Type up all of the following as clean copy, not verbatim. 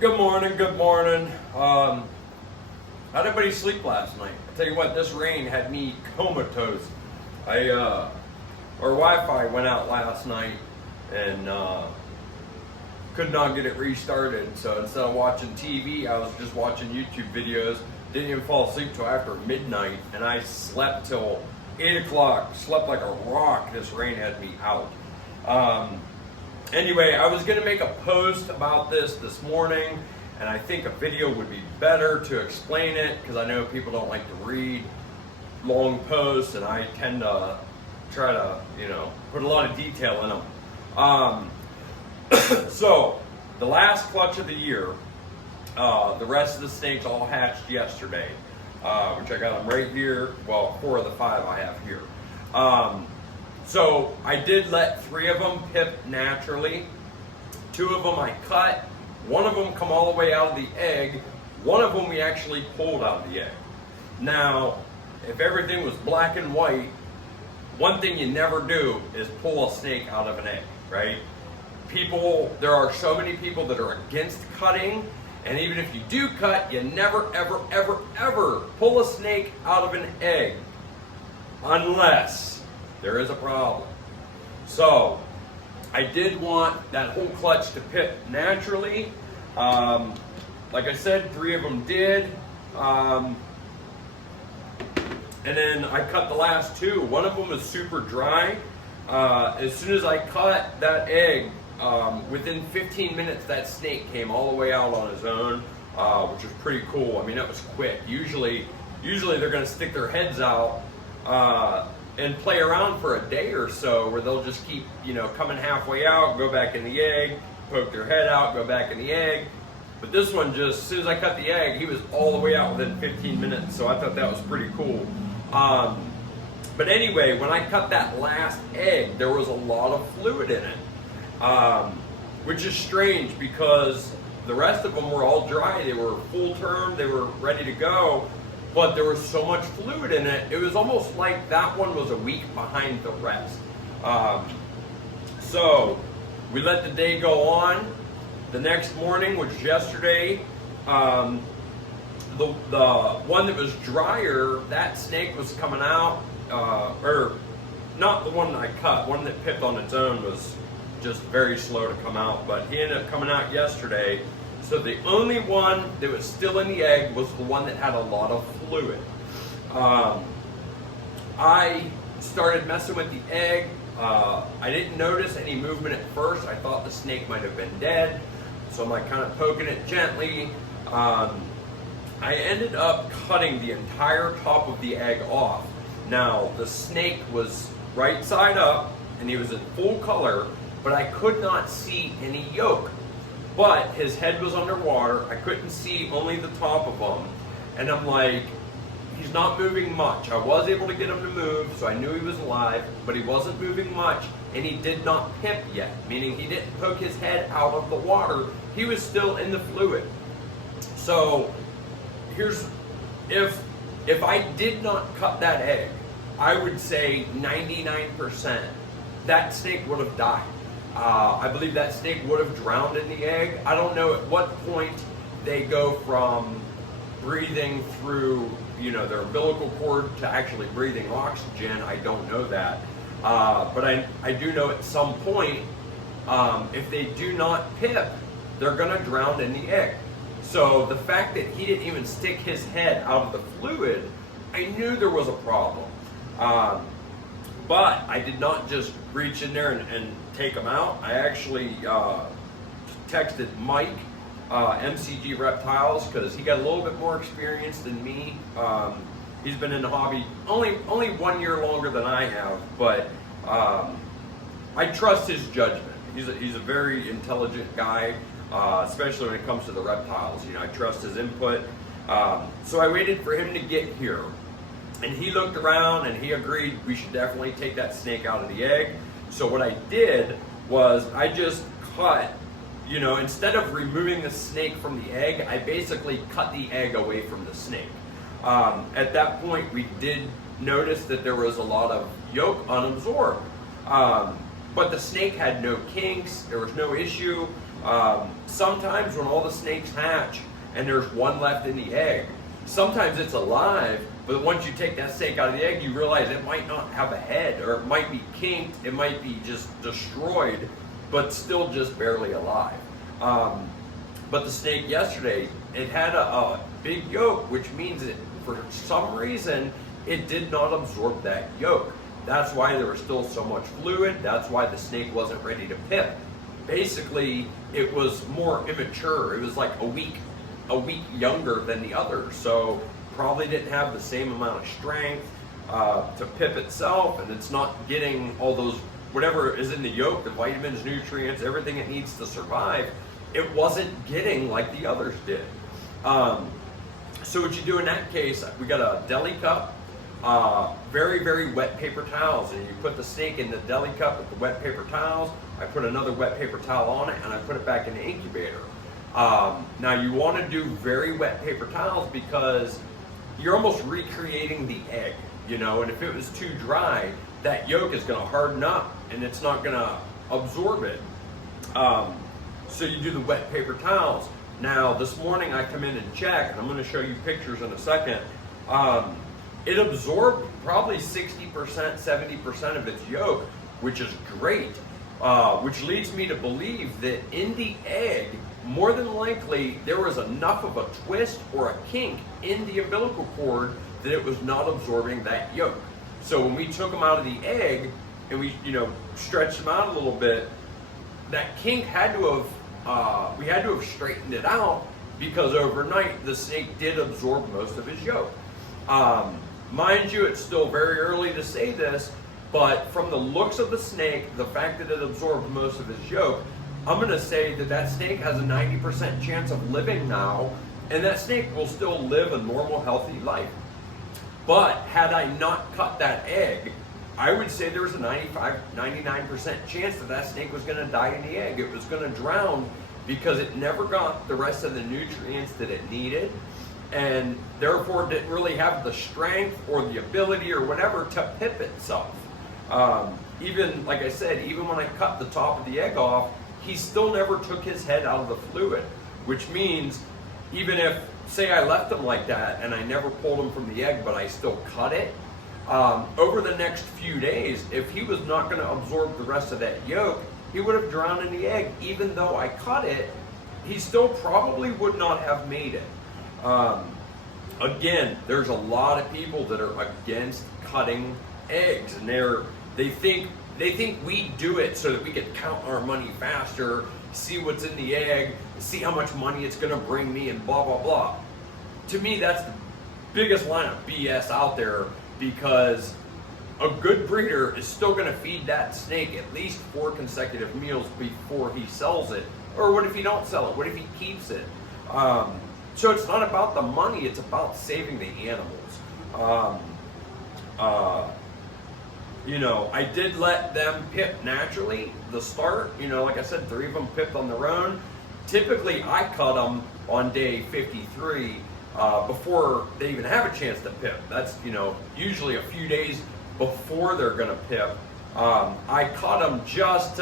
Good morning, good morning. How'd everybody sleep last night? I tell you what, this rain had me comatose. Our Wi-Fi went out last night and could not get it restarted. So instead of watching TV, I was just watching YouTube videos. Didn't even fall asleep till after midnight, and I slept till 8 o'clock. Slept like a rock. This rain had me out. Anyway, I was going to make a post about this morning, and I think a video would be better to explain it because I know people don't like to read long posts, and I tend to try to, put a lot of detail in them. So, the last clutch of the year, the rest of the snakes all hatched yesterday, which I got them right here. Well, 4 of the 5 I have here. So I did let 3 of them pip naturally. 2 of them I cut. 1 of them come all the way out of the egg. 1 of them we actually pulled out of the egg. Now, if everything was black and white, one thing you never do is pull a snake out of an egg, right? There are so many people that are against cutting, and even if you do cut, you never, ever, ever, ever pull a snake out of an egg unless there is a problem. So, I did want that whole clutch to pip naturally. Like I said, 3 of them did. And then I cut the last 2. 1 of them is super dry. As soon as I cut that egg, within 15 minutes that snake came all the way out on his own, which was pretty cool. I mean, that was quick. Usually they're going to stick their heads out and play around for a day or so, where they'll just keep, coming halfway out, go back in the egg, poke their head out, go back in the egg. But this one, just as soon as I cut the egg, he was all the way out within 15 minutes, so I thought that was pretty cool. But anyway, when I cut that last egg, there was a lot of fluid in it, which is strange because the rest of them were all dry. They were full term, they were ready to go. But there was so much fluid in it, it was almost like that one was a week behind the rest. So we let the day go on. The next morning, which was yesterday, the one that was drier, that snake was coming out, or not the one that I cut, one that pipped on its own was just very slow to come out, but he ended up coming out yesterday. So the only one that was still in the egg was the one that had a lot of fluid. I started messing with the egg. I didn't notice any movement at first. I thought the snake might have been dead. So I'm like kind of poking it gently. I ended up cutting the entire top of the egg off. Now the snake was right side up and he was in full color, but I could not see any yolk. But his head was underwater. I couldn't see, only the top of him. And I'm like, he's not moving much. I was able to get him to move, so I knew he was alive, but he wasn't moving much, and he did not pip yet, meaning he didn't poke his head out of the water. He was still in the fluid. So if I did not cut that egg, I would say 99% that snake would have died. I believe that snake would have drowned in the egg. I don't know at what point they go from breathing through, their umbilical cord to actually breathing oxygen. I don't know that. But I do know at some point, if they do not pip, they're going to drown in the egg. So the fact that he didn't even stick his head out of the fluid, I knew there was a problem. But I did not just reach in there and take them out. I actually texted Mike, MCG Reptiles, because he got a little bit more experience than me. He's been in the hobby only 1 year longer than I have, but I trust his judgment. He's a very intelligent guy, especially when it comes to the reptiles. I trust his input. So I waited for him to get here. And he looked around and he agreed we should definitely take that snake out of the egg. So what I did was I just cut, instead of removing the snake from the egg, I basically cut the egg away from the snake. At that point, we did notice that there was a lot of yolk unabsorbed. But the snake had no kinks, there was no issue. Sometimes when all the snakes hatch and there's one left in the egg, sometimes it's alive, but once you take that snake out of the egg, you realize it might not have a head, or it might be kinked, it might be just destroyed, but still just barely alive. But the snake yesterday, it had a big yolk, which means that for some reason, it did not absorb that yolk. That's why there was still so much fluid. That's why the snake wasn't ready to pip. Basically, it was more immature. It was like a week younger than the others. So probably didn't have the same amount of strength to pip itself, and it's not getting all those, whatever is in the yolk, the vitamins, nutrients, everything it needs to survive. It wasn't getting like the others did. So what you do in that case, we got a deli cup, very, very wet paper towels, and you put the snake in the deli cup with the wet paper towels. I put another wet paper towel on it, and I put it back in the incubator. Now you want to do very wet paper towels because you're almost recreating the egg, you know, and if it was too dry, that yolk is going to harden up and it's not going to absorb it. So you do the wet paper towels. Now this morning I come in and check, and I'm going to show you pictures in a second. It absorbed probably 60%, 70% of its yolk, which is great, which leads me to believe that in the egg, more than likely, there was enough of a twist or a kink in the umbilical cord that it was not absorbing that yolk. So when we took them out of the egg and we, stretched them out a little bit, that kink had to have, we had to have straightened it out because overnight the snake did absorb most of his yolk. Mind you, it's still very early to say this, but from the looks of the snake, the fact that it absorbed most of his yolk, I'm going to say that that snake has a 90% chance of living now, and that snake will still live a normal, healthy life. But had I not cut that egg, I would say there was a 99% chance that that snake was going to die in the egg. It was going to drown because it never got the rest of the nutrients that it needed, and therefore didn't really have the strength or the ability or whatever to pip itself. Even, like I said, even when I cut the top of the egg off, he still never took his head out of the fluid, which means even if, say I left him like that and I never pulled him from the egg, but I still cut it, over the next few days, if he was not going to absorb the rest of that yolk, he would have drowned in the egg. Even though I cut it, he still probably would not have made it. Again, there's a lot of people that are against cutting eggs, and they think we do it so that we can count our money faster, see what's in the egg, see how much money it's going to bring me, and blah, blah, blah. To me, that's the biggest line of BS out there, because a good breeder is still going to feed that snake at least 4 consecutive meals before he sells it. Or what if he don't sell it? What if he keeps it? So it's not about the money, it's about saving the animals. I did let them pip naturally, the start. Like I said, 3 of them pipped on their own. Typically, I cut them on day 53 before they even have a chance to pip. That's, usually a few days before they're going to pip. I cut them just,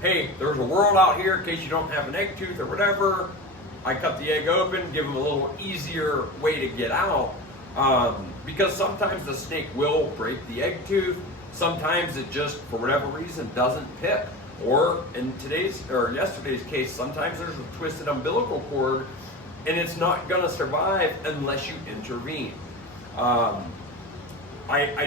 hey, there's a world out here in case you don't have an egg tooth or whatever. I cut the egg open, give them a little easier way to get out. Because sometimes the snake will break the egg tooth. Sometimes it just, for whatever reason, doesn't pip. Or in yesterday's case, sometimes there's a twisted umbilical cord and it's not going to survive unless you intervene. I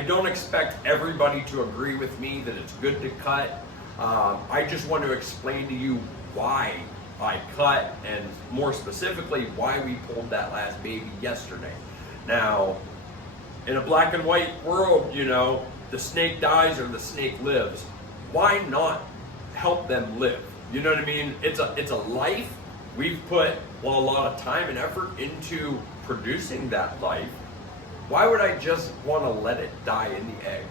don't expect everybody to agree with me that it's good to cut. I just want to explain to you why I cut, and more specifically, why we pulled that last baby yesterday. Now, in a black and white world, the snake dies or the snake lives. Why not help them live? You know what I mean? It's a life. We've put a lot of time and effort into producing that life. Why would I just want to let it die in the egg?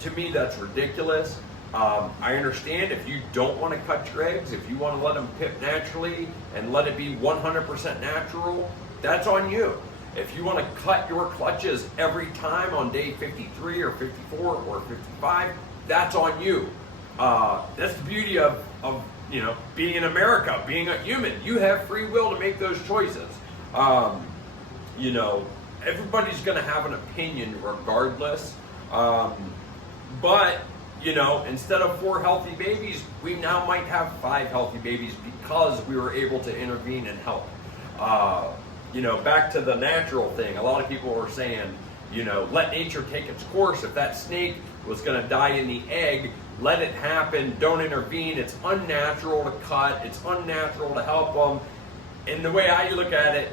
To me, that's ridiculous. I understand if you don't want to cut your eggs, if you want to let them pip naturally and let it be 100% natural, that's on you. If you want to cut your clutches every time on day 53 or 54 or 55, that's on you. That's the beauty of being in America, being a human, you have free will to make those choices. Everybody's going to have an opinion regardless. But instead of 4 healthy babies, we now might have 5 healthy babies because we were able to intervene and help. Back to the natural thing. A lot of people are saying, let nature take its course. If that snake was going to die in the egg, let it happen. Don't intervene. It's unnatural to cut. It's unnatural to help them. And the way I look at it,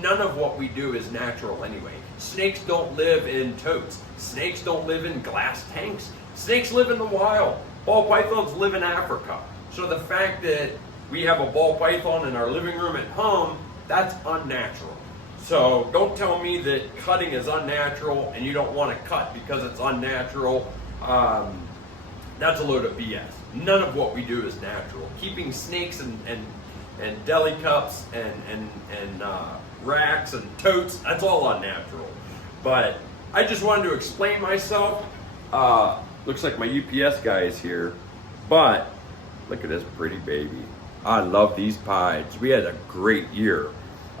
none of what we do is natural anyway. Snakes don't live in totes. Snakes don't live in glass tanks. Snakes live in the wild. Ball pythons live in Africa. So the fact that we have a ball python in our living room at home, that's unnatural. So don't tell me that cutting is unnatural and you don't want to cut because it's unnatural. That's a load of BS. None of what we do is natural. Keeping snakes and deli cups and racks and totes, that's all unnatural. But I just wanted to explain myself. Looks like my UPS guy is here, but look at this pretty baby. I love these pieds. We had a great year.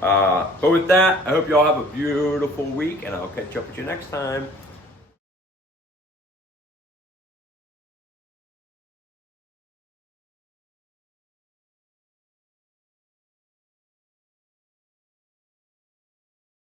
But with that, I hope you all have a beautiful week, and I'll catch up with you next time.